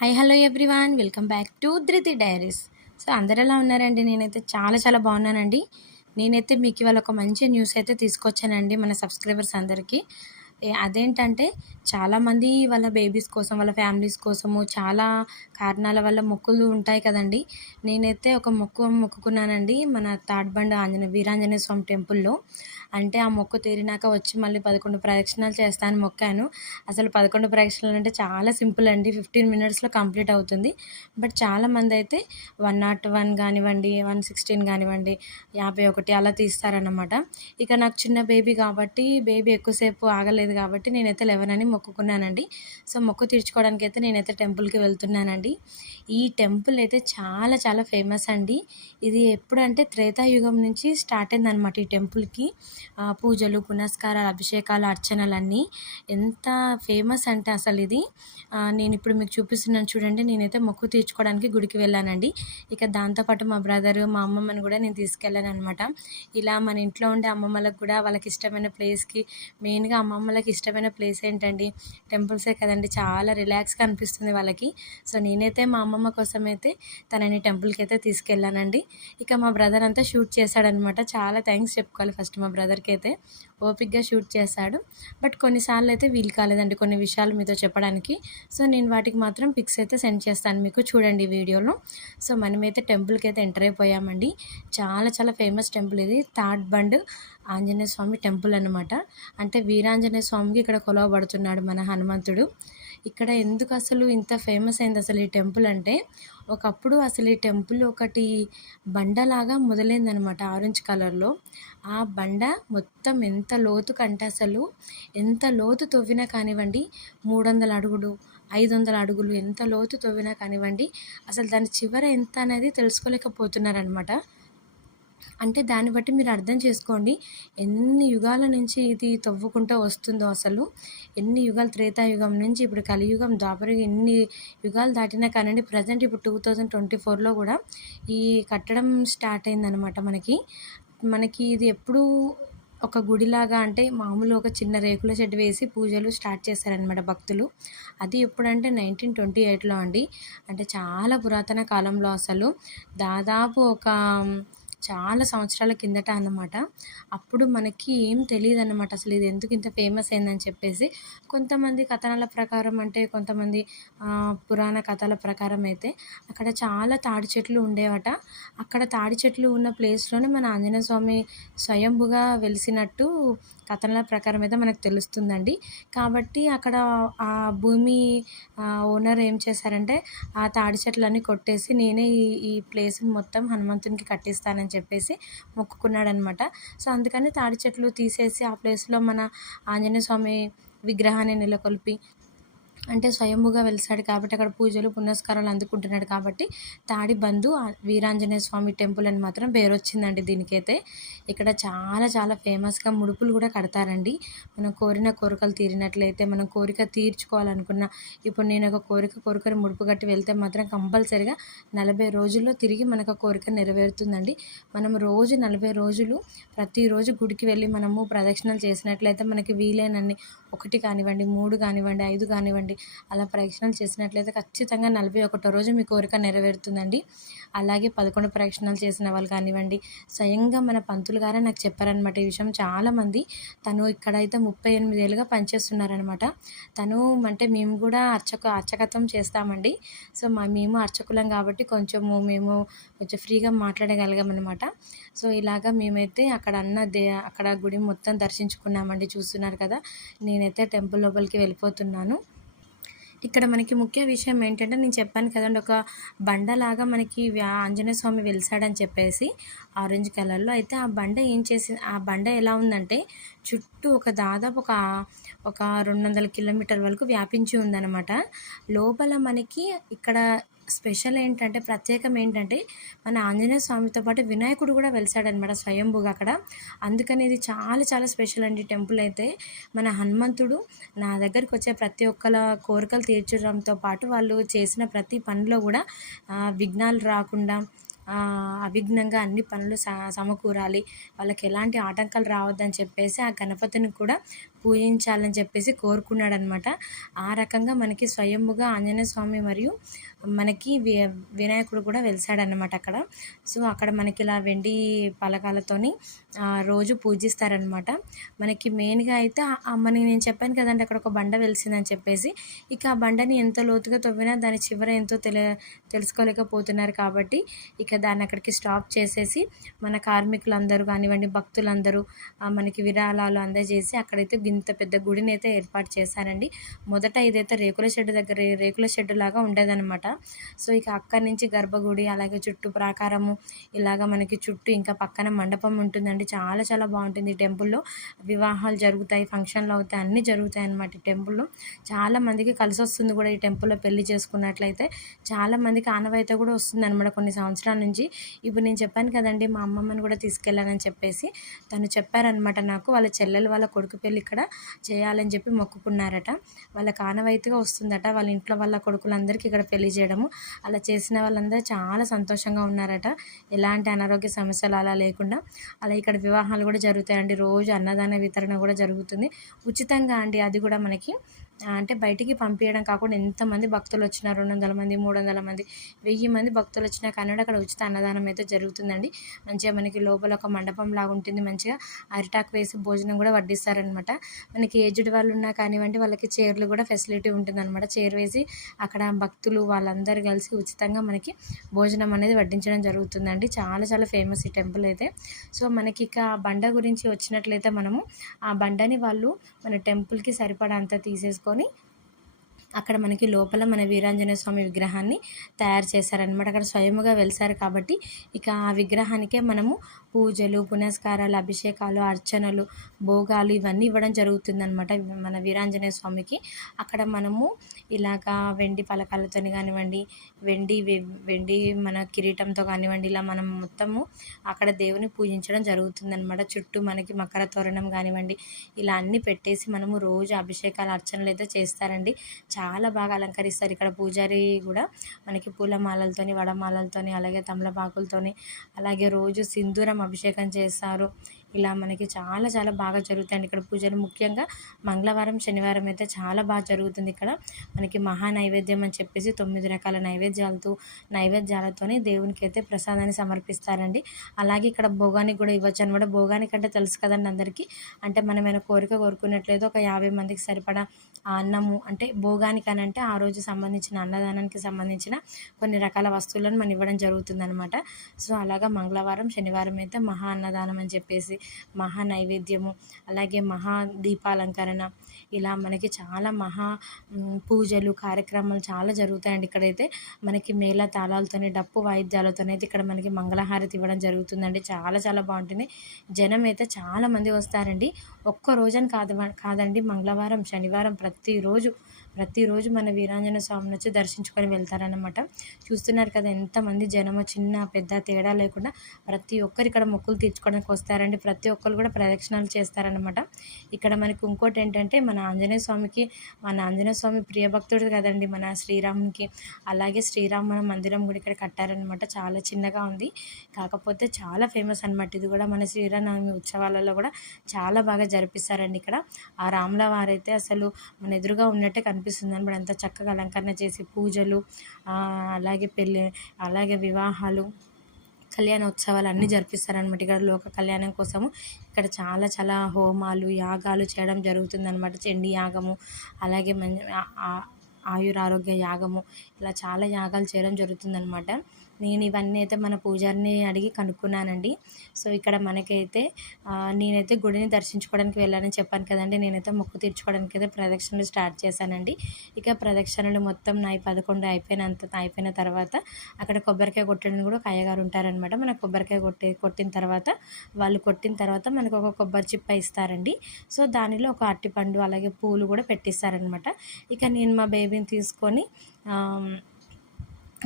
Hi hello everyone welcome back to Dhruthi diaries so అందరు ఎలా ఉన్నారండి? నేనైతే చాలా చాలా బాగున్నానండి. నేనైతే మీకు ఇవాళ ఒక మంచి న్యూస్ అయితే తీసుకొచ్చానండి మన సబ్స్క్రైబర్స్ అందరికీ. అదేంటంటే చాలామంది వాళ్ళ బేబీస్ కోసం వాళ్ళ ఫ్యామిలీస్ కోసము చాలా కారణాల వల్ల మొక్కులు ఉంటాయి కదండి. నేనైతే ఒక మొక్కు మొక్కుకున్నానండి మన తాడ్బండ ఆంజనేయ వీరాంజనేయ స్వామి టెంపుల్లో అంటే ఆ మొక్కు తీరినాక వచ్చి మళ్ళీ పదకొండు ప్రదక్షిణాలు చేస్తాను మొక్కాను. అసలు పదకొండు ప్రదక్షిణాలు అంటే చాలా సింపుల్ అండి. ఫిఫ్టీన్ మినిట్స్లో కంప్లీట్ అవుతుంది. బట్ చాలామంది అయితే వన్ నాట్ వన్ కానివ్వండి వన్ సిక్స్టీన్ కానివ్వండి యాభై ఒకటి అలా తీస్తారనమాట ఇక నాకు చిన్న బేబీ కాబట్టి బేబీ ఎక్కువసేపు ఆగలేదు కాబట్టి నేనైతే లెవెన్ అని మొక్కుకున్నానండి. సో మొక్కు తీర్చుకోవడానికి అయితే నేనైతే టెంపుల్కి వెళ్తున్నానండి. ఈ టెంపుల్ అయితే చాలా చాలా ఫేమస్ అండి. ఇది ఎప్పుడంటే త్రేతాయుగం నుంచి స్టార్ట్ అయిందనమాట ఈ టెంపుల్కి. పూజలు పునస్కారాలు అభిషేకాలు అర్చనలన్నీ. ఎంత ఫేమస్ అంటే అసలు ఇది. నేను ఇప్పుడు మీకు చూపిస్తున్నాను చూడండి. నేనైతే మొక్కు తీర్చుకోవడానికి గుడికి వెళ్ళానండి. ఇక దాంతోపాటు మా బ్రదర్ మా అమ్మమ్మని కూడా నేను తీసుకెళ్ళాను అనమాట ఇలా మన ఇంట్లో ఉండే అమ్మమ్మలకు కూడా వాళ్ళకి ఇష్టమైన ప్లేస్కి మెయిన్గా అమ్మమ్మలకి ఇష్టమైన ప్లేస్ ఏంటండి? టెంపుల్సే కదండి. చాలా రిలాక్స్గా అనిపిస్తుంది వాళ్ళకి. సో నేనైతే మా అమ్మమ్మ కోసం అయితే తనని టెంపుల్కి అయితే తీసుకెళ్ళానండి. ఇక మా బ్రదర్ అంతా షూట్ చేశాడనమాట చాలా థ్యాంక్స్ చెప్పుకోవాలి ఫస్ట్ మా బ్రదర్ బ్రదర్కి అయితే ఓపిక్గా షూట్ చేశాడు. బట్ కొన్నిసార్లు అయితే వీలు కాలేదండి కొన్ని విషయాలు మీతో చెప్పడానికి. సో నేను వాటికి మాత్రం పిక్స్ అయితే సెండ్ చేస్తాను మీకు చూడండి వీడియోలో. సో మనమైతే టెంపుల్కి అయితే ఎంటర్ అయిపోయామండి. చాలా చాలా ఫేమస్ టెంపుల్ ఇది. Third bund Anjaneya Swamy temple అనమాట అంటే వీరాంజనేయ స్వామికి ఇక్కడ కొలవబడుతున్నాడు మన హనుమంతుడు. ఇక్కడ ఎందుకు అసలు ఇంత ఫేమస్ అయింది అసలు ఈ టెంపుల్ అంటే ఒకప్పుడు అసలు ఈ టెంపుల్ ఒకటి బండలాగా మొదలైందనమాట ఆరెంజ్ కలర్లో. ఆ బండ మొత్తం ఎంత లోతు కంటే అసలు? ఎంత లోతు తవ్వినా కానివ్వండి మూడు వందల అడుగులు ఐదు వందల అడుగులు ఎంత లోతు తవ్వినా కానివ్వండి అసలు దాని చివర ఎంత అనేది తెలుసుకోలేకపోతున్నారనమాట అంటే దాన్ని బట్టి మీరు అర్థం చేసుకోండి ఎన్ని యుగాల నుంచి ఇది తవ్వుకుంటూ వస్తుందో అసలు. ఎన్ని యుగాలు త్రేతాయుగం నుంచి ఇప్పుడు కలియుగం ద్వాపరయుగం ఎన్ని యుగాలు దాటినా కానివ్వండి ప్రజెంట్ ఇప్పుడు టూ థౌజండ్ ట్వంటీ ఫోర్లో కూడా ఈ కట్టడం స్టార్ట్ అయిందనమాట మనకి. మనకి ఇది ఎప్పుడు ఒక గుడిలాగా అంటే మామూలు ఒక చిన్న రేకుల షెడ్ వేసి పూజలు స్టార్ట్ చేశారనమాట భక్తులు. అది ఎప్పుడంటే నైన్టీన్ ట్వంటీ ఎయిట్లో అండి. అంటే చాలా పురాతన కాలంలో అసలు. దాదాపు ఒక చాలా సంవత్సరాల కిందట అన్నమాట. అప్పుడు మనకి ఏం తెలియదు అనమాట అసలు ఇది ఎందుకు ఇంత ఫేమస్ అయిందని చెప్పేసి కొంతమంది కథనాల ప్రకారం అంటే కొంతమంది పురాణ కథల ప్రకారం అయితే అక్కడ చాలా తాడి చెట్లు ఉండేవట. అక్కడ తాడి చెట్లు ఉన్న ప్లేస్లోనే మన ఆంజనేయ స్వామి స్వయంభుగా వెలిసినట్టు కథనాల ప్రకారం అయితే మనకు తెలుస్తుందండి. కాబట్టి అక్కడ ఆ భూమి ఓనర్ ఏం చేశారంటే ఆ తాడి చెట్లన్నీ కొట్టేసి నేనే ఈ ఈ ప్లేస్ని మొత్తం హనుమంతునికి కట్టిస్తానని చెప్పేసి మొక్కుకున్నాడనమాట. సో అందుకని తాడి చెట్లు తీసేసి ఆ ప్లేస్లో మన ఆంజనేయ స్వామి విగ్రహాన్ని నెలకొల్పి అంటే స్వయంభుగా వెలిసాడు కాబట్టి అక్కడ పూజలు పునస్కారాలు అందుకుంటున్నాడు కాబట్టి తాడి బంధు వీరాంజనేయ స్వామి టెంపుల్ అని మాత్రం పేరు వచ్చిందండి దీనికైతే. ఇక్కడ చాలా చాలా ఫేమస్గా ముడుపులు కూడా కడతారండి. మనం కోరిన కోరికలు తీరినట్లయితే మనం కోరిక తీర్చుకోవాలనుకున్న ఇప్పుడు నేను ఒక కోరిక కోరికను ముడుపు కట్టి వెళ్తే మాత్రం కంపల్సరిగా నలభై రోజుల్లో తిరిగి మనకు కోరిక నెరవేరుతుందండి. మనం రోజు నలభై రోజులు ప్రతిరోజు గుడికి వెళ్ళి మనము ప్రదక్షిణలు చేసినట్లయితే మనకి వీలైనన్ని ఒకటి కానివ్వండి మూడు కానివ్వండి ఐదు కానివ్వండి అలా ప్రదక్షిణలు చేసినట్లయితే ఖచ్చితంగా నలభై ఒకటో రోజు మీ కోరిక నెరవేరుతుందండి. అలాగే పదకొండు ప్రదక్షిణలు చేసిన వాళ్ళు కానివ్వండి స్వయంగా మన పంతులు గారే నాకు చెప్పారనమాట ఈ విషయం. చాలామంది తను ఇక్కడైతే ముప్పై ఎనిమిది ఏళ్ళుగా పనిచేస్తున్నారనమాట తను అంటే మేము కూడా అర్చక అర్చకత్వం చేస్తామండి. సో మా మేము అర్చకులం కాబట్టి కొంచెము మేము కొంచెం ఫ్రీగా మాట్లాడగలిగామన్నమాట. సో ఇలాగా మేమైతే అక్కడ అన్న దే అక్కడ గుడి మొత్తం దర్శించుకున్నామండి. చూస్తున్నారు కదా నేనైతే టెంపుల్ లోపలికి వెళ్ళిపోతున్నాను. ఇక్కడ మనకి ముఖ్య విషయం ఏంటంటే నేను చెప్పాను కదండి ఒక బండలాగా మనకి వ్యా ఆంజనేయ స్వామి వెలిసాడని చెప్పేసి ఆరెంజ్ కలర్లో. అయితే ఆ బండ ఏం చేసి ఆ బండ ఎలా ఉందంటే చుట్టూ ఒక దాదాపు ఒక ఒక రెండు వందల కిలోమీటర్ వరకు వ్యాపించి ఉందన్నమాట. లోపల మనకి ఇక్కడ స్పెషల్ ఏంటంటే ప్రత్యేకం ఏంటంటే మన ఆంజనేయ స్వామితో పాటు వినాయకుడు కూడా వెలిసాడనమాట స్వయంభుగా అక్కడ. అందుకని ఇది చాలా చాలా స్పెషల్ అండి టెంపుల్ అయితే. మన హనుమంతుడు నా దగ్గరికి వచ్చే ప్రతి ఒక్కల కోరికలు తీర్చడంతో పాటు వాళ్ళు చేసిన ప్రతి పనిలో కూడా విఘ్నాలు రాకుండా అవిఘ్నంగా అన్ని పనులు సమకూరాలి. వాళ్ళకి ఎలాంటి ఆటంకాలు రావద్దని చెప్పేసి ఆ గణపతిని కూడా పూజించాలని చెప్పేసి కోరుకున్నాడనమాట. ఆ రకంగా మనకి స్వయంభుగా ఆంజనేయ స్వామి మరియు మనకి వి వినాయకుడు కూడా వెలిసాడనమాట అక్కడ. సో అక్కడ మనకి ఇలా వెండి పలకాలతోని రోజు పూజిస్తారనమాట. మనకి మెయిన్గా అయితే మనకి నేను చెప్పాను కదండి అక్కడ ఒక బండ వెలిసిందని చెప్పేసి. ఇక ఆ బండని ఎంత లోతుగా తవ్వినా దాని చివర ఎంతో తెలి తెలుసుకోలేకపోతున్నారు కాబట్టి ఇక దాన్ని అక్కడికి స్టాప్ చేసేసి మన కార్మికులందరూ కానివ్వండి భక్తులందరూ మనకి విరాళాలు అందజేసి అక్కడైతే ఇంత పెద్ద గుడిని అయితే ఏర్పాటు చేశారండి. మొదట ఇదైతే రేకుల షెడ్ దగ్గర రేకుల షెడ్ లాగా ఉండేదన్నమాట. సో ఇక అక్కడి నుంచి గర్భగుడి అలాగే చుట్టూ ప్రాకారము ఇలాగ మనకి చుట్టూ ఇంకా పక్కన మండపం ఉంటుందండి. చాలా చాలా బాగుంటుంది టెంపుల్లో. వివాహాలు జరుగుతాయి ఫంక్షన్లు అవుతాయి అన్నీ జరుగుతాయి అన్నమాట ఈ టెంపుల్లో. చాలా మందికి కలిసి వస్తుంది కూడా ఈ టెంపుల్లో పెళ్ళి చేసుకున్నట్లయితే. చాలా మందికి ఆనవాయితీ కూడా వస్తుంది అనమాట కొన్ని సంవత్సరాల నుంచి. ఇప్పుడు నేను చెప్పాను కదండి మా అమ్మమ్మని కూడా తీసుకెళ్ళానని చెప్పేసి తను చెప్పారనమాట నాకు. వాళ్ళ చెల్లెలు వాళ్ళ కొడుకు పెళ్ళి ఇక్కడ చేయాలని చెప్పి మొక్కుకున్నారట. వాళ్ళ కానవైతుగా వస్తుందట. వాళ్ళ ఇంట్లో వాళ్ళ కొడుకులందరికీ ఇక్కడ పెళ్ళి చేయడము. అలా చేసిన వాళ్ళందరూ చాలా సంతోషంగా ఉన్నారట. ఎలాంటి అనారోగ్య సమస్యలు అలా లేకుండా. అలా ఇక్కడ వివాహాలు కూడా జరుగుతాయండి. రోజు అన్నదాన వితరణ కూడా జరుగుతుంది. ఉచితంగా అండి. అది కూడా మనకి అంటే బయటికి పంపించడం కాకుండా ఎంతమంది భక్తులు వచ్చినా రెండు వందల మంది మూడు వందల మంది వెయ్యి మంది భక్తులు వచ్చినా కన్నడ అక్కడ ఉచిత అన్నదానం అయితే జరుగుతుందండి. మంచిగా మనకి లోపల ఒక మండపం లాగా ఉంటుంది. మంచిగా అరిటాకు వేసి భోజనం కూడా వడ్డిస్తారనమాట మనకి ఏజ్డ్ వాళ్ళు ఉన్నా కానివ్వండి వాళ్ళకి చైర్లు కూడా ఫెసిలిటీ ఉంటుంది అనమాట చైర్ వేసి అక్కడ భక్తులు వాళ్ళందరూ కలిసి ఉచితంగా మనకి భోజనం అనేది వడ్డించడం జరుగుతుందండి. చాలా చాలా ఫేమస్ ఈ టెంపుల్ అయితే. సో మనకి ఇక బండ గురించి వచ్చినట్లయితే మనము ఆ బండని వాళ్ళు మన టెంపుల్కి సరిపడా అంతా తీసేసుకొని చేసుకొని అక్కడ మనకి లోపల మన వీరాంజనేయ స్వామి విగ్రహాన్ని తయారు చేశారనమాట అక్కడ స్వయముగా వెలిసారు కాబట్టి ఇక ఆ విగ్రహానికే మనము పూజలు పునస్కారాలు అభిషేకాలు అర్చనలు భోగాలు ఇవన్నీ ఇవ్వడం జరుగుతుందనమాట మన వీరాంజనేయ స్వామికి. అక్కడ మనము ఇలాగా వెండి పలకాలతో కానివ్వండి వెండి వెండి మన కిరీటంతో కానివ్వండి ఇలా మనం మొత్తము అక్కడ దేవుని పూజించడం జరుగుతుందనమాట చుట్టూ మనకి మకర తోరణం కానివ్వండి ఇలా అన్నీ పెట్టేసి మనము రోజు అభిషేకాలు అర్చనలు అయితే చేస్తారండి. చాలా బాగా అలంకరిస్తారు. ఇక్కడ పూజారి కూడా మనకి పూలమాలలతోని వడమాలలతోని అలాగే తమలపాకులతోని అలాగే రోజు సింధూరం అభిషేకం చేస్తారు. ఇలా మనకి చాలా చాలా బాగా జరుగుతాయండి. ఇక్కడ పూజలు ముఖ్యంగా మంగళవారం శనివారం అయితే చాలా బాగా జరుగుతుంది ఇక్కడ. మనకి మహా నైవేద్యం అని చెప్పేసి తొమ్మిది రకాల నైవేద్యాలతో నైవేద్యాలతోనే దేవునికి అయితే ప్రసాదాన్ని సమర్పిస్తారండి. అలాగే ఇక్కడ భోగానికి కూడా ఇవ్వచ్చు అనమాట భోగానికి అంటే తెలుసు కదండి అందరికీ. అంటే మనం ఏమైనా కోరిక కోరుకున్నట్లయితే ఒక యాభై మందికి సరిపడా అన్నము అంటే భోగానికి అని అంటే ఆ రోజు సంబంధించిన అన్నదానానికి సంబంధించిన కొన్ని రకాల వస్తువులను మనం ఇవ్వడం జరుగుతుందనమాట సో అలాగా మంగళవారం శనివారం అయితే మహా అన్నదానం అని చెప్పేసి మహా నైవేద్యము అలాగే మహా దీపాలంకరణ. ఇలా మనకి చాలా మహా పూజలు కార్యక్రమాలు చాలా జరుగుతాయండి ఇక్కడైతే. మనకి మేళ తాళాలతోనే డప్పు వాయిద్యాలతోనే అయితే ఇక్కడ మనకి మంగళహారతి ఇవ్వడం జరుగుతుందండి. చాలా చాలా బాగుంటుంది. జనం అయితే చాలామంది వస్తారండి. ఒక్క రోజని కాదు కాదండి మంగళవారం శనివారం ప్రతిరోజు ప్రతిరోజు మన వీరాంజన స్వామిని వచ్చి దర్శించుకొని వెళ్తారనమాట చూస్తున్నారు కదా ఎంతమంది జనము చిన్న పెద్ద తేడా లేకుండా ప్రతి ఒక్కరు ఇక్కడ మొక్కులు తీర్చుకోవడానికి వస్తారండి. ప్రతి ఒక్కరు కూడా ప్రదక్షిణాలు చేస్తారనమాట ఇక్కడ మనకు ఇంకోటి ఏంటంటే మన ఆంజనేయ స్వామికి మన ఆంజనేయ స్వామి ప్రియభక్తుడు కదండి మన శ్రీరామునికి. అలాగే శ్రీరామ మందిరం కూడా ఇక్కడ కట్టారనమాట చాలా చిన్నగా ఉంది. కాకపోతే చాలా ఫేమస్ అనమాట ఇది కూడా మన శ్రీరామనవమి ఉత్సవాలలో కూడా చాలా బాగా జరిపిస్తారండి ఇక్కడ. ఆ రాముల వారైతే అసలు మన ఎదురుగా ఉన్నట్టే కనిపి అనిపిస్తుంది అనమాట అంత చక్కగా అలంకరణ చేసి పూజలు అలాగే పెళ్ళి అలాగే వివాహాలు కళ్యాణ ఉత్సవాలు అన్నీ జరిపిస్తారనమాట ఇక్కడ లోక కళ్యాణం కోసము ఇక్కడ చాలా చాలా హోమాలు యాగాలు చేయడం జరుగుతుందనమాట చెండి యాగము అలాగే మంచి ఆయురారోగ్య యాగము ఇలా చాలా యాగాలు చేయడం జరుగుతుందనమాట నేను ఇవన్నీ అయితే మన పూజారిని అడిగి కనుక్కున్నానండి. సో ఇక్కడ మనకైతే నేనైతే గుడిని దర్శించుకోవడానికి వెళ్ళానని చెప్పాను కదండి. నేనైతే మొక్కు తీర్చుకోవడానికి అయితే ప్రదక్షిణలు స్టార్ట్ చేశానండి. ఇక ప్రదక్షిణలు మొత్తం నాయి పదకొండు అయిపోయినంత అయిపోయిన తర్వాత అక్కడ కొబ్బరికాయ కొట్టడానికి కూడా ఒక అయ్యగారు ఉంటారనమాట మన కొబ్బరికాయ కొట్టి కొట్టిన తర్వాత వాళ్ళు కొట్టిన తర్వాత మనకు ఒక కొబ్బరి చిప్ప ఇస్తారండి. సో దానిలో ఒక అరటిపండు అలాగే పూలు కూడా పెట్టిస్తారనమాట ఇక నేను మా బేబీని తీసుకొని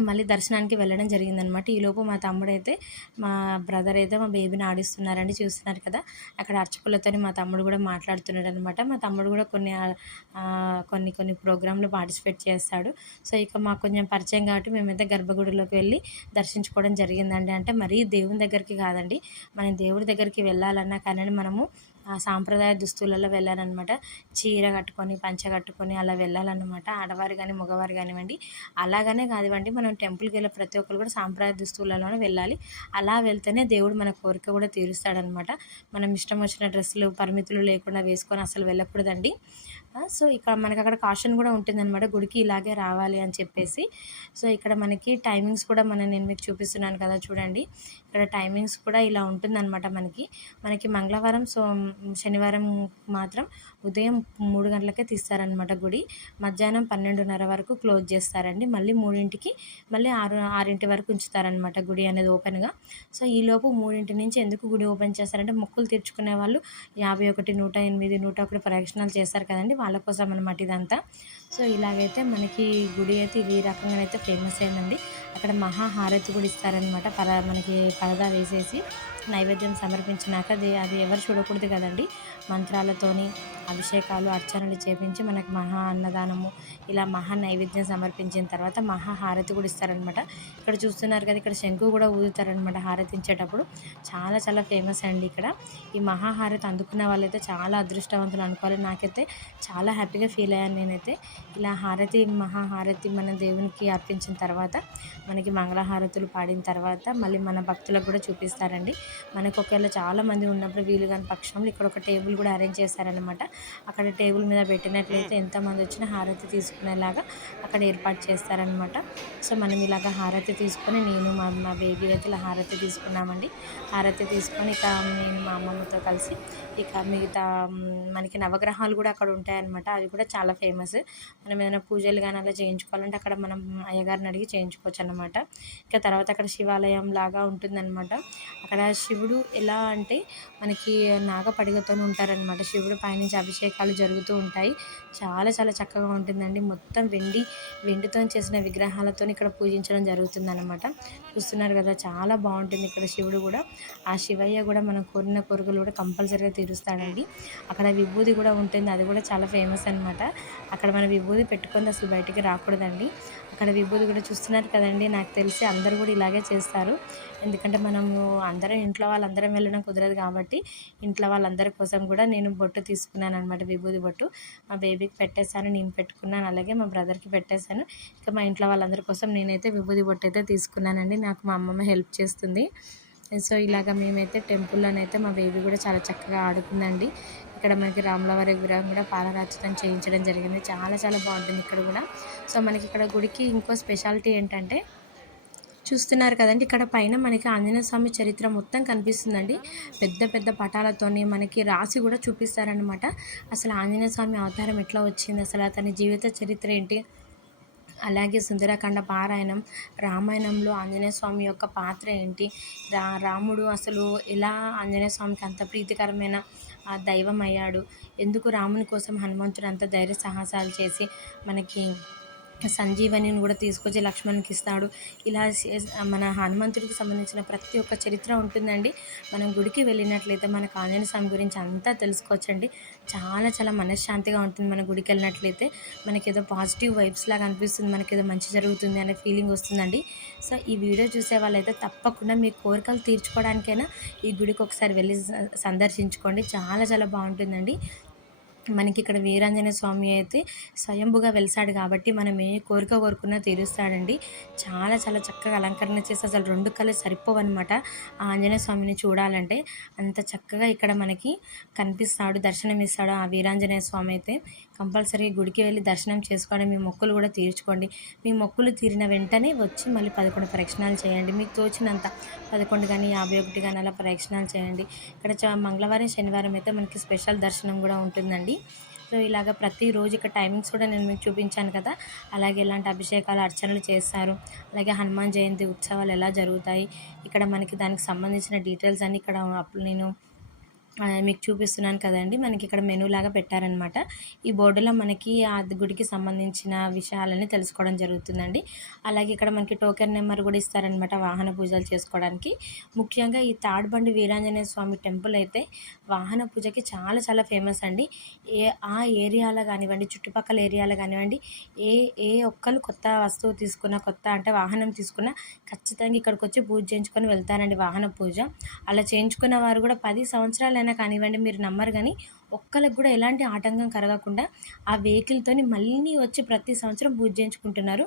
మళ్ళీ దర్శనానికి వెళ్ళడం జరిగిందనమాట. ఈలోపు మా తమ్ముడైతే మా బ్రదర్ అయితే మా బేబీని ఆడిస్తున్నారండి చూస్తున్నారు కదా. అక్కడ అర్చకులతో మా తమ్ముడు కూడా మాట్లాడుతున్నాడు అనమాట మా తమ్ముడు కూడా కొన్ని కొన్ని కొన్ని ప్రోగ్రాంలు పార్టిసిపేట్ చేస్తాడు. సో ఇక మాకు కొంచెం పరిచయం కాబట్టి మేమైతే గర్భగుడిలోకి వెళ్ళి దర్శించుకోవడం జరిగిందండి. అంటే మరీ దేవుని దగ్గరికి కాదండి. మనం దేవుడి దగ్గరికి వెళ్ళాలన్నా కానీ మనము సాంప్రదాయ దుస్తులలో వెళ్ళాలన్నమాట చీర కట్టుకొని పంచ కట్టుకొని అలా వెళ్ళాలన్నమాట. ఆడవారు కానీ మగవారు కానివ్వండి. అలాగనే కానివ్వండి మనం టెంపుల్కి వెళ్ళే ప్రతి ఒక్కరు కూడా సాంప్రదాయ దుస్తులలోనే వెళ్ళాలి. అలా వెళ్తేనే దేవుడు మన కోరిక కూడా తీరుస్తాడనమాట. మనం ఇష్టం వచ్చిన డ్రెస్సులు పరిమితులు లేకుండా వేసుకొని అసలు వెళ్ళకూడదండి. సో ఇక్కడ మనకి అక్కడ కాషన్ కూడా ఉంటుందన్నమాట. గుడికి ఇలాగే రావాలి అని చెప్పేసి. సో ఇక్కడ మనకి టైమింగ్స్ కూడా మనం నేను మీకు చూపిస్తున్నాను కదా చూడండి. ఇక్కడ టైమింగ్స్ కూడా ఇలా ఉంటుందన్నమాట మనకి. మనకి మంగళవారం సో శనివారం మాత్రం ఉదయం మూడు గంటలకే తీస్తారనమాట గుడి. మధ్యాహ్నం పన్నెండున్నర వరకు క్లోజ్ చేస్తారండి. మళ్ళీ మూడింటికి మళ్ళీ ఆరు ఆరింటి వరకు ఉంచుతారనమాట గుడి అనేది ఓపెన్గా సో ఈలోపు మూడింటి నుంచి ఎందుకు గుడి ఓపెన్ చేస్తారంటే మొక్కులు తీర్చుకునే వాళ్ళు యాభై ఒకటి నూట ఎనిమిది నూట ఒకటి ప్రదక్షిణాలు చేస్తారు కదండి. వాళ్ళ కోసం అనమాట ఇదంతా. సో ఇలాగైతే మనకి గుడి అయితే ఈ రకంగా అయితే ఫేమస్ అయిందండి. అక్కడ మహాహారతి కూడా ఇస్తారనమాట పర మనకి పరదా వేసేసి నైవేద్యం సమర్పించినాక అది అది ఎవరు చూడకూడదు కదండి. మంత్రాలతోని అభిషేకాలు అర్చనలు చేపించి మనకి మహా అన్నదానము ఇలా మహా నైవేద్యం సమర్పించిన తర్వాత మహా హారతి కూడా ఇస్తారనమాట ఇక్కడ చూస్తున్నారు కదా ఇక్కడ శంకు కూడా ఊదుతారనమాట హారతించేటప్పుడు. చాలా చాలా ఫేమస్ అండి ఇక్కడ. ఈ మహాహారతి అందుకున్న వాళ్ళైతే చాలా అదృష్టవంతులు అనుకోవాలి. నాకైతే చాలా హ్యాపీగా ఫీల్ అయ్యాను నేనైతే. ఇలా హారతి మహాహారతి మన దేవునికి అర్పించిన తర్వాత మనకి మంగళహారతులు పాడిన తర్వాత మళ్ళీ మన భక్తులకు కూడా చూపిస్తారండి. మనకు ఒకవేళ చాలామంది ఉన్నప్పుడు వీలు కాని పక్షంలో ఇక్కడ ఒక టేబుల్ కూడా అరేంజ్ చేస్తారనమాట అక్కడ టేబుల్ మీద పెట్టినట్లయితే ఎంతమంది వచ్చినా హారతి తీసుకునేలాగా అక్కడ ఏర్పాటు చేస్తారనమాట సో మనం ఇలాగ హారతి తీసుకొని నేను మా మా బేబీ అయితే ఇలా హారతి తీసుకున్నామండి. హారతి తీసుకొని ఇక నేను మా అమ్మమ్మతో కలిసి ఇక మిగతా మనకి నవగ్రహాలు కూడా అక్కడ ఉంటాయన్నమాట. అవి కూడా చాలా ఫేమస్ మనం ఏదైనా పూజలు కానీ అలా చేయించుకోవాలంటే అక్కడ మనం అయ్యగారిని అడిగి చేయించుకోవచ్చు అనమాట ఇక తర్వాత అక్కడ శివాలయం లాగా ఉంటుందన్నమాట. అక్కడ శివుడు ఎలా అంటే మనకి నాగపడిగతో ఉంటారనమాట శివుడు పైనుంచి అభిషేకాలు జరుగుతూ ఉంటాయి. చాలా చాలా చక్కగా ఉంటుందండి. మొత్తం వెండి వెండితో చేసిన విగ్రహాలతో ఇక్కడ ఇక్కడ పూజించడం జరుగుతుందన్నమాట. చూస్తున్నారు కదా చాలా బాగుంటుంది ఇక్కడ శివుడు కూడా. ఆ శివయ్య కూడా మనం కోరిన కోరికలు కూడా కంపల్సరీగా తీరుస్తాడండి. అక్కడ విభూది కూడా ఉంటుంది అది కూడా చాలా ఫేమస్ అనమాట అక్కడ మన విభూది పెట్టుకొని అసలు బయటికి రాకూడదండి. అక్కడ విభూది కూడా చూస్తున్నారు కదండి. నాకు తెలిసి అందరూ కూడా ఇలాగే చేస్తారు. ఎందుకంటే మనము అందరం ఇంట్లో వాళ్ళందరం వెళ్ళడం కుదరదు కాబట్టి ఇంట్లో వాళ్ళందరి కోసం కూడా నేను బొట్టు తీసుకున్నాను అనమాట విభూది బొట్టు. మా బేబీకి పెట్టేశాను నేను పెట్టుకున్నాను అలాగే మా బ్రదర్కి పెట్టేశాను. ఇక మా ఇంట్లో వాళ్ళందరి కోసం నేనైతే విభూది బొట్టు అయితే తీసుకున్నానండి. నాకు మా అమ్మమ్మ హెల్ప్ చేస్తుంది. సో ఇలాగ మేమైతే టెంపుల్లోనైతే మా బేబీ కూడా చాలా చక్కగా ఆడుకుందండి. ఇక్కడ మనకి రాములవారి విగ్రహం కూడా పాలరాచడం చేయించడం జరిగింది. చాలా చాలా బాగుంటుంది ఇక్కడ కూడా. సో మనకి ఇక్కడ గుడికి ఇంకో స్పెషాలిటీ ఏంటంటే చూస్తున్నారు కదండి ఇక్కడ పైన మనకి ఆంజనేయ స్వామి చరిత్ర మొత్తం కనిపిస్తుందండి. పెద్ద పెద్ద పటాలతోని మనకి రాసి కూడా చూపిస్తారనమాట అసలు ఆంజనేయ స్వామి అవతారం ఎట్లా వచ్చింది అసలు అతని జీవిత చరిత్ర ఏంటి? అలాగే సుందరకాండ పారాయణం రామాయణంలో ఆంజనేయ స్వామి యొక్క పాత్ర ఏంటి? రా రాముడు అసలు ఎలా ఆంజనేయ స్వామికి అంత ప్రీతికరమైన దైవం అయ్యాడు? ఎందుకు రాముని కోసం హనుమంతుడు అంత ధైర్య సాహసాలు చేసి మనకి సంజీవనిని కూడా తీసుకొచ్చి లక్ష్మణ్కి ఇస్తాడు. ఇలా మన హనుమంతుడికి సంబంధించిన ప్రతి ఒక్క చరిత్ర ఉంటుందండి. మనం గుడికి వెళ్ళినట్లయితే మనకు ఆంజనేయ స్వామి గురించి అంతా తెలుసుకోవచ్చండి. చాలా చాలా మనశ్శాంతిగా ఉంటుంది మన గుడికి వెళ్ళినట్లయితే. మనకి ఏదో పాజిటివ్ వైబ్స్ లాగా అనిపిస్తుంది మనకి ఏదో మంచి జరుగుతుంది అనే ఫీలింగ్ వస్తుందండి. సో ఈ వీడియో చూసే వాళ్ళైతే తప్పకుండా మీ కోరికలు తీర్చుకోవడానికైనా ఈ గుడికి ఒకసారి వెళ్ళి సందర్శించుకోండి. చాలా చాలా బాగుంటుందండి. మనకి ఇక్కడ వీరాంజనేయ స్వామి అయితే స్వయంభుగా వెలిసాడు కాబట్టి మనం ఏ కోరిక కోరుకున్నా తీరుస్తాడండి. చాలా చాలా చక్కగా అలంకరణ చేసి అసలు రెండు కళ్ళు సరిపోవన్నమాట ఆ ఆంజనేయ స్వామిని చూడాలంటే. అంత చక్కగా ఇక్కడ మనకి కనిపిస్తాడు దర్శనం ఇస్తాడు ఆ వీరాంజనేయ స్వామి అయితే. కంపల్సరీ గుడికి వెళ్ళి దర్శనం చేసుకోండి. మీ మొక్కులు కూడా తీర్చుకోండి. మీ మొక్కులు తీరిన వెంటనే వచ్చి మళ్ళీ పదకొండు ప్రదక్షిణాలు చేయండి. మీకు తోచినంత పదకొండు కానీ యాభై ఒకటి కానీ అలా ప్రదక్షిణాలు చేయండి. ఇక్కడ మంగళవారం శనివారం అయితే మనకి స్పెషల్ దర్శనం కూడా ఉంటుందండి. సో ఇలాగ ప్రతిరోజు ఇక్కడ టైమింగ్స్ కూడా నేను మీకు చూపించాను కదా. అలాగే ఎలాంటి అభిషేకాలు అర్చనలు చేస్తారు. అలాగే హనుమాన్ జయంతి ఉత్సవాలు ఎలా జరుగుతాయి. ఇక్కడ మనకి దానికి సంబంధించిన డీటెయిల్స్ అన్నీ ఇక్కడ నేను మీకు చూపిస్తున్నాను కదండి. మనకి ఇక్కడ మెనూ లాగా పెట్టారనమాట. ఈ బోర్డులో మనకి ఆ గుడికి సంబంధించిన విషయాలన్నీ తెలుసుకోవడం జరుగుతుందండి. అలాగే ఇక్కడ మనకి టోకెన్ నెంబర్ కూడా ఇస్తారనమాట వాహన పూజలు చేసుకోవడానికి. ముఖ్యంగా ఈ తాడ్బండి వీరాంజనేయ స్వామి టెంపుల్ అయితే వాహన పూజకి చాలా చాలా ఫేమస్ అండి. ఏ ఆ ఏరియాలో కానివ్వండి చుట్టుపక్కల ఏరియాలో కానివ్వండి ఏ ఏ ఒక్కరు కొత్త వస్తువు తీసుకున్న కొత్త అంటే వాహనం తీసుకున్న ఖచ్చితంగా ఇక్కడికి వచ్చి పూజ చేయించుకొని వెళ్తారండి వాహన పూజ. అలా చేయించుకున్న వారు కూడా పది సంవత్సరాలు అయినా కానివ్వండి మీరు నమ్మరు కానీ ఒక్కరికి కూడా ఎలాంటి ఆటంకం కలగకుండా ఆ వెహికల్తోని మళ్ళీ వచ్చి ప్రతి సంవత్సరం పూజ చేయించుకుంటున్నారు.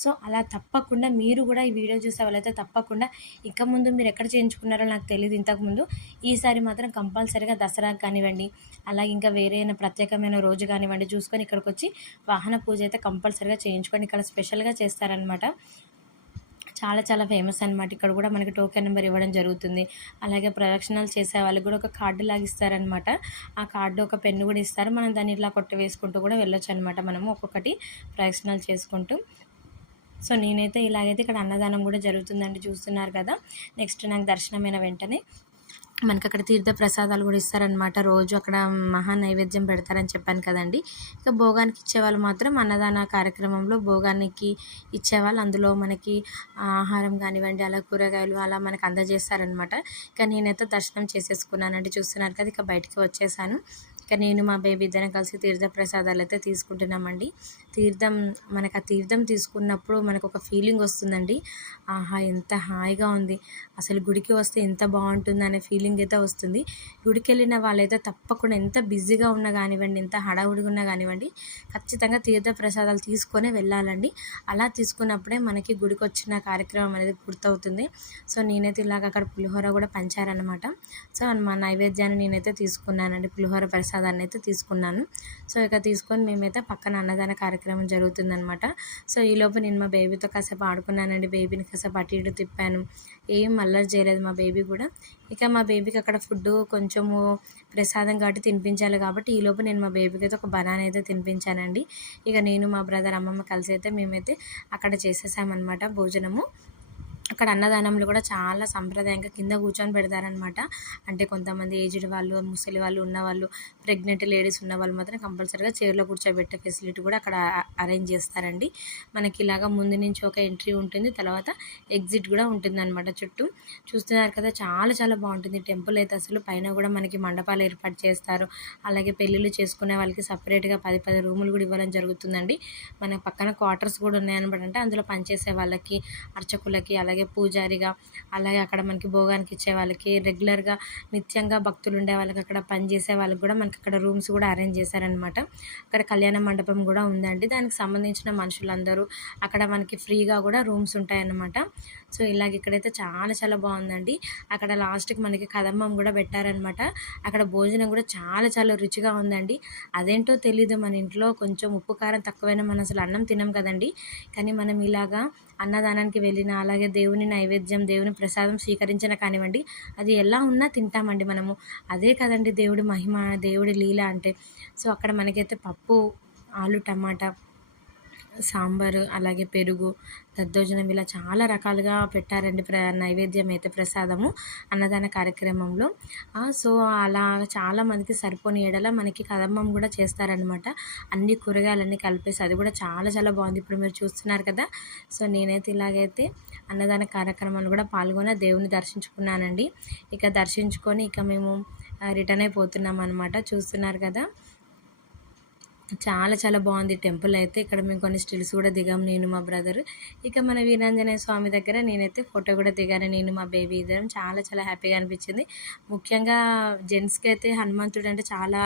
సో అలా తప్పకుండా మీరు కూడా ఈ వీడియో చూసే వాళ్ళైతే తప్పకుండా ఇక ముందు మీరు ఎక్కడ చేయించుకున్నారో నాకు తెలియదు ఇంతకుముందు ఈసారి మాత్రం కంపల్సరీగా దసరా కానివ్వండి అలాగే ఇంకా వేరే ప్రత్యేకమైన రోజు కానివ్వండి చూసుకొని ఇక్కడికి వచ్చి వాహన పూజ అయితే కంపల్సరీగా చేయించుకోండి ఇక్కడ స్పెషల్గా చేస్తారనమాట చాలా చాలా ఫేమస్ అనమాట ఇక్కడ కూడా మనకి టోకెన్ నెంబర్ ఇవ్వడం జరుగుతుంది. అలాగే ప్రదక్షిణాలు చేసే వాళ్ళకి కూడా ఒక కార్డు లాగిస్తారనమాట ఆ కార్డు ఒక పెన్ను కూడా ఇస్తారు. మనం దాన్ని ఇలా కొట్టి వేసుకుంటూ కూడా వెళ్ళొచ్చు అనమాట మనము ఒక్కొక్కటి ప్రదక్షిణాలు చేసుకుంటూ. సో నేనైతే ఇలాగైతే ఇక్కడ అన్నదానం కూడా జరుగుతుందండి. చూస్తున్నారు కదా. నెక్స్ట్ నాకు దర్శనమైన వెంటనే మనకి అక్కడ తీర్థ ప్రసాదాలు కూడా ఇస్తారనమాట రోజు అక్కడ మహా నైవేద్యం పెడతారని చెప్పాను కదండి. ఇక భోగానికి ఇచ్చేవాళ్ళు మాత్రం అన్నదాన కార్యక్రమంలో భోగానికి ఇచ్చేవాళ్ళు అందులో మనకి ఆహారం కానివ్వండి అలా కూరగాయలు అలా మనకు అందజేస్తారనమాట ఇక నేనైతే దర్శనం చేసేసుకున్నానండి. చూస్తున్నారు కదా ఇక బయటికి వచ్చేసాను. ఇక నేను మా బేబీ ఇద్దరం కలిసి తీర్థ ప్రసాదాలు అయితే తీసుకుంటున్నామండి. తీర్థం మనకు ఆ తీర్థం తీసుకున్నప్పుడు మనకు ఒక ఫీలింగ్ వస్తుందండి. ఆహా ఎంత హాయిగా ఉంది. అసలు గుడికి వస్తే ఎంత బాగుంటుంది అనే ఫీలింగ్ అయితే వస్తుంది. గుడికి వెళ్ళిన వాళ్ళైతే తప్పకుండా ఎంత బిజీగా ఉన్నా కానివ్వండి ఎంత హడావుడిగా ఉన్నా కానివ్వండి ఖచ్చితంగా తీర్థ ప్రసాదాలు తీసుకొని వెళ్ళాలండి. అలా తీసుకున్నప్పుడే మనకి గుడికి వచ్చిన కార్యక్రమం అనేది పూర్తవుతుంది సో నేనైతే ఇలాగ అక్కడ పులిహోర కూడా పంచారనమాట సో మా నైవేద్యాన్ని నేనైతే తీసుకున్నానండి. పులిహోర ప్రసాదం ప్రసాదాన్ని అయితే తీసుకున్నాను. సో ఇక తీసుకొని మేమైతే పక్కన అన్నదాన కార్యక్రమం జరుగుతుందనమాట సో ఈలోపు నేను మా బేబీతో కాసేపు ఆడుకున్నానండి. బేబీని కాసేపు అటు ఇటు తిప్పాను. ఏం అల్లరి చేయలేదు మా బేబీ కూడా. ఇక మా బేబీకి అక్కడ ఫుడ్ కొంచెము ప్రసాదం కాబట్టి తినిపించాలి కాబట్టి ఈలోపు నేను మా బేబీకి అయితే ఒక బనానా అయితే తినిపించానండి. ఇక నేను మా బ్రదర్ అమ్మమ్మ కలిసి అయితే మేమైతే అక్కడ చేసేసామన్నమాట భోజనము. అక్కడ అన్నదానంలో కూడా చాలా సంప్రదాయంగా కింద కూర్చొని పెడతారనమాట అంటే కొంతమంది ఏజ్డ్ వాళ్ళు ముసలి వాళ్ళు ఉన్నవాళ్ళు ప్రెగ్నెంట్ లేడీస్ ఉన్న వాళ్ళు మాత్రం కంపల్సరీగా చైర్లో కూర్చోబెట్టే ఫెసిలిటీ కూడా అక్కడ అరేంజ్ చేస్తారండి. మనకి ఇలాగా ముందు నుంచి ఒక ఎంట్రీ ఉంటుంది తర్వాత ఎగ్జిట్ కూడా ఉంటుంది అనమాట చుట్టూ. చూస్తున్నారు కదా చాలా చాలా బాగుంటుంది. టెంపుల్ అయితే అసలు పైన కూడా మనకి మండపాలు ఏర్పాటు చేస్తారు. అలాగే పెళ్ళిళ్ళు చేసుకునే వాళ్ళకి సపరేట్గా పది పది రూములు కూడా ఇవ్వడం జరుగుతుందండి. మన పక్కన క్వార్టర్స్ కూడా ఉన్నాయన్నమాట. అంటే అందులో పనిచేసే వాళ్ళకి అర్చకులకి అలాగే అలాగే పూజారిగా అలాగే అక్కడ మనకి భోగానికి ఇచ్చే వాళ్ళకి రెగ్యులర్గా నిత్యంగా భక్తులు ఉండే వాళ్ళకి అక్కడ పనిచేసే వాళ్ళకి కూడా మనకి అక్కడ రూమ్స్ కూడా అరేంజ్ చేశారనమాట అక్కడ కళ్యాణ మండపం కూడా ఉందండి. దానికి సంబంధించిన మనుషులందరూ అక్కడ మనకి ఫ్రీగా కూడా రూమ్స్ ఉంటాయన్నమాట. సో ఇలాగ ఇక్కడైతే చాలా చాలా బాగుందండి. అక్కడ లాస్ట్కి మనకి కదమ్మం కూడా పెట్టారనమాట. అక్కడ భోజనం కూడా చాలా చాలా రుచిగా ఉందండి. అదేంటో తెలీదు మన ఇంట్లో కొంచెం ఉప్పు కారం తక్కువైనా మనం అసలు అన్నం తినం కదండి. కానీ మనం ఇలాగా అన్నదానానికి వెళ్ళిన అలాగే దేవుని నైవేద్యం దేవుని ప్రసాదం స్వీకరించిన కానివ్వండి అది ఎలా ఉన్నా తింటామండి మనము. అదే కదండి దేవుడి మహిమ దేవుడి లీల అంటే. సో అక్కడ మనకైతే పప్పు ఆలు టమాటా సాంబారు అలాగే పెరుగు దద్దోజనం ఇలా చాలా రకాలుగా పెట్టారండి. ప్ర నైవేద్యం అయితే ప్రసాదము అన్నదాన కార్యక్రమంలో. సో అలా చాలా మందికి సరిపోని ఏడల మనకి కదమ్మం కూడా చేస్తారనమాట అన్ని కూరగాయలన్నీ కలిపేసి అది కూడా చాలా చాలా బాగుంది. ఇప్పుడు మీరు చూస్తున్నారు కదా సో నేనైతే ఇలాగైతే అన్నదాన కార్యక్రమాలు కూడా పాల్గొని దేవుని దర్శించుకున్నానండి. ఇక దర్శించుకొని ఇక మేము రిటర్న్ అయిపోతున్నాం అనమాట చూస్తున్నారు కదా చాలా చాలా బాగుంది టెంపుల్ అయితే. ఇక్కడ మేము కొన్ని స్టిల్స్ కూడా దిగాం నేను మా బ్రదర్. ఇక మన వీరాంజనేయ స్వామి దగ్గర నేనైతే ఫోటో కూడా దిగాను నేను మా బేబీ ఇద్దరం. చాలా చాలా హ్యాపీగా అనిపించింది. ముఖ్యంగా జెంట్స్కి అయితే హనుమంతుడు అంటే చాలా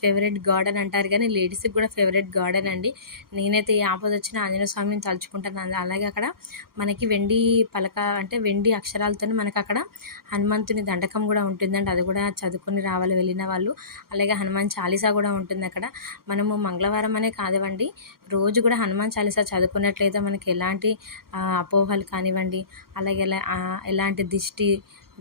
ఫేవరెట్ గార్డెన్ అంటారు కానీ లేడీస్కి కూడా ఫేవరెట్ గార్డెన్ అండి. నేనైతే ఈ ఆపద వచ్చిన ఆంజనేయ స్వామిని తలుచుకుంటాను అలాగే అక్కడ మనకి వెండి పలక అంటే వెండి అక్షరాలతో మనకు అక్కడ హనుమంతుని దండకం కూడా ఉంటుందండి. అది కూడా చదువుకొని రావాలి వెళ్ళిన వాళ్ళు. అలాగే హనుమాన్ చాలీసా కూడా ఉంటుంది అక్కడ. మనం మనము మంగళవారం అనే కానివ్వండి రోజు కూడా హనుమాన్ చాలీసా చదువుకున్నట్లయితే మనకి ఎలాంటి అపోహలు కానివ్వండి అలాగే ఎలాంటి దిష్టి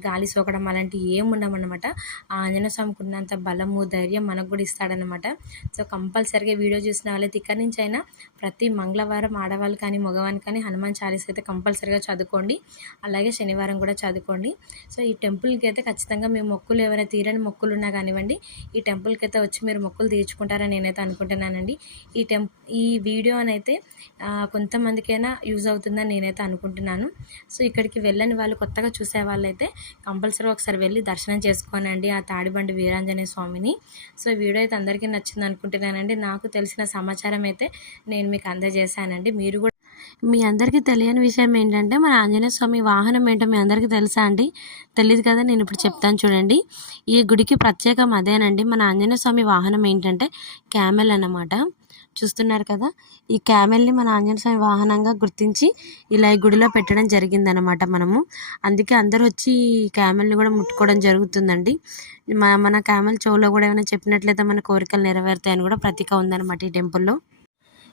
గాలి సోకడం అలాంటివి ఏమి ఉండమన్నమాట ఆ ఆంజనేయ స్వామికి ఉన్నంత బలము ధైర్యం మనకు కూడా ఇస్తాడనమాట సో కంపల్సరీగా వీడియో చూసిన వాళ్ళైతే ఇక్కడి నుంచి అయినా ప్రతి మంగళవారం ఆడవాళ్ళు కానీ మగవాళ్ళు కానీ హనుమాన్ చాలీస్ అయితే కంపల్సరీగా చదువుకోండి. అలాగే శనివారం కూడా చదువుకోండి. సో ఈ టెంపుల్కి అయితే ఖచ్చితంగా మీ మొక్కులు ఎవరైనా తీరని మొక్కులు ఉన్నా కానివ్వండి ఈ టెంపుల్కి అయితే వచ్చి మీరు మొక్కులు తీర్చుకుంటారని నేనైతే అనుకుంటున్నానండి. ఈ టెంప్ ఈ వీడియో అయితే కొంతమందికైనా యూజ్ అవుతుందని నేనైతే అనుకుంటున్నాను. సో ఇక్కడికి వెళ్ళని వాళ్ళు కొత్తగా చూసే వాళ్ళైతే కంపల్సరీ ఒకసారి వెళ్ళి దర్శనం చేసుకోనండి ఆ తాడిబండి వీరాంజనేయ స్వామిని. సో వీడియో అయితే అందరికీ నచ్చింది అనుకుంటున్నానండి. నాకు తెలిసిన సమాచారం అయితే నేను మీకు అందజేశానండి. మీరు కూడా మీ అందరికీ తెలియని విషయం ఏంటంటే మన ఆంజనేయ స్వామి వాహనం ఏంటో మీ అందరికీ తెలుసా అండి? తెలియదు కదా నేను ఇప్పుడు చెప్తాను చూడండి. ఈ గుడికి ప్రత్యేకం అదేనండి. మన ఆంజనేయ స్వామి వాహనం ఏంటంటే క్యామెల్ అన్నమాట. చూస్తున్నారు కదా ఈ క్యామెల్ని మన ఆంజనేయ స్వామి వాహనంగా గుర్తించి ఇలా ఈ గుడిలో పెట్టడం జరిగిందనమాట మనము. అందుకే అందరూ వచ్చి ఈ క్యామెల్ని కూడా ముట్టుకోవడం జరుగుతుందండి. మన మన క్యామెల్ చెవులో కూడా ఏమైనా చెప్పినట్లయితే మన కోరికలు నెరవేరుతాయని కూడా ప్రతీక ఉందన్నమాట ఈ టెంపుల్లో.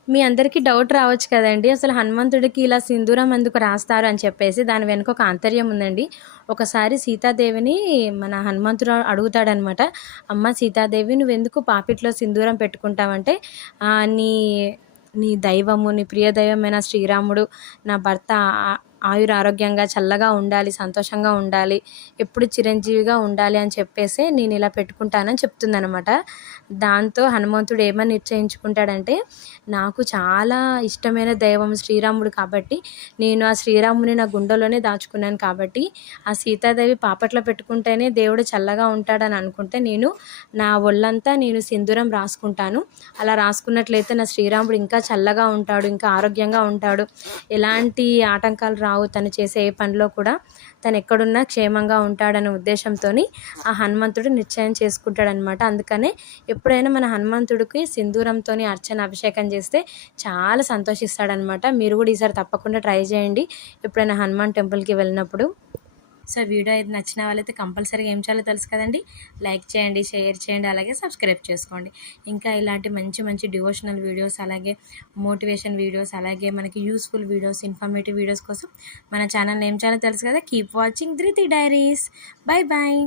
మీ అందరికీ డౌట్ రావచ్చు కదండి. అసలు హనుమంతుడికి ఇలా సింధూరం ఎందుకు రాస్తారు అని చెప్పేసి దాని వెనుక ఒక ఆంతర్యం ఉందండి. ఒకసారి సీతాదేవిని మన హనుమంతుడు అడుగుతాడనమాట అమ్మ సీతాదేవి నువ్వు ఎందుకు పాపిట్లో సింధూరం పెట్టుకుంటావంటే నీ నీ దైవము నీ ప్రియ దైవమైన శ్రీరాముడు నా భర్త ఆయుర ఆరోగ్యంగా చల్లగా ఉండాలి సంతోషంగా ఉండాలి ఎప్పుడు చిరంజీవిగా ఉండాలి అని చెప్పేసి నేను ఇలా పెట్టుకుంటానని చెప్తుందనమాట దాంతో హనుమంతుడు ఏమని నిశ్చయించుకుంటాడంటే నాకు చాలా ఇష్టమైన దైవం శ్రీరాముడు కాబట్టి నేను ఆ శ్రీరాముని నా గుండెలోనే దాచుకున్నాను కాబట్టి ఆ సీతాదేవి పాపట్లో పెట్టుకుంటేనే దేవుడు చల్లగా ఉంటాడని అనుకుంటే నేను నా ఒళ్ళంతా నేను సింధూరం రాసుకుంటాను. అలా రాసుకున్నట్లయితే నా శ్రీరాముడు ఇంకా చల్లగా ఉంటాడు ఇంకా ఆరోగ్యంగా ఉంటాడు. ఎలాంటి ఆటంకాలు రావు తను చేసే ఏ పనిలో కూడా తను ఎక్కడున్నా క్షేమంగా ఉంటాడనే ఉద్దేశంతో ఆ హనుమంతుడు నిశ్చయం చేసుకుంటాడనమాట అందుకనే ఎప్పుడైనా మన హనుమంతుడికి సింధూరంతో అర్చన అభిషేకం చేస్తే చాలా సంతోషిస్తాడనమాట మీరు కూడా ఈసారి తప్పకుండా ట్రై చేయండి ఎప్పుడైనా హనుమాన్ టెంపుల్కి వెళ్ళినప్పుడు. సో వీడియో అయితే నచ్చిన వాళ్ళైతే కంపల్సరీగా ఏం చేయాలో తెలుసు కదండి. లైక్ చేయండి షేర్ చేయండి అలాగే సబ్స్క్రైబ్ చేసుకోండి. ఇంకా ఇలాంటి మంచి మంచి డివోషనల్ వీడియోస్ అలాగే మోటివేషన్ వీడియోస్ అలాగే మనకి యూస్ఫుల్ వీడియోస్ ఇన్ఫర్మేటివ్ వీడియోస్ కోసం మన ఛానల్ ఏం చేయాలో తెలుసు కదా. Keep watching Dhruthi diaries. Bye bye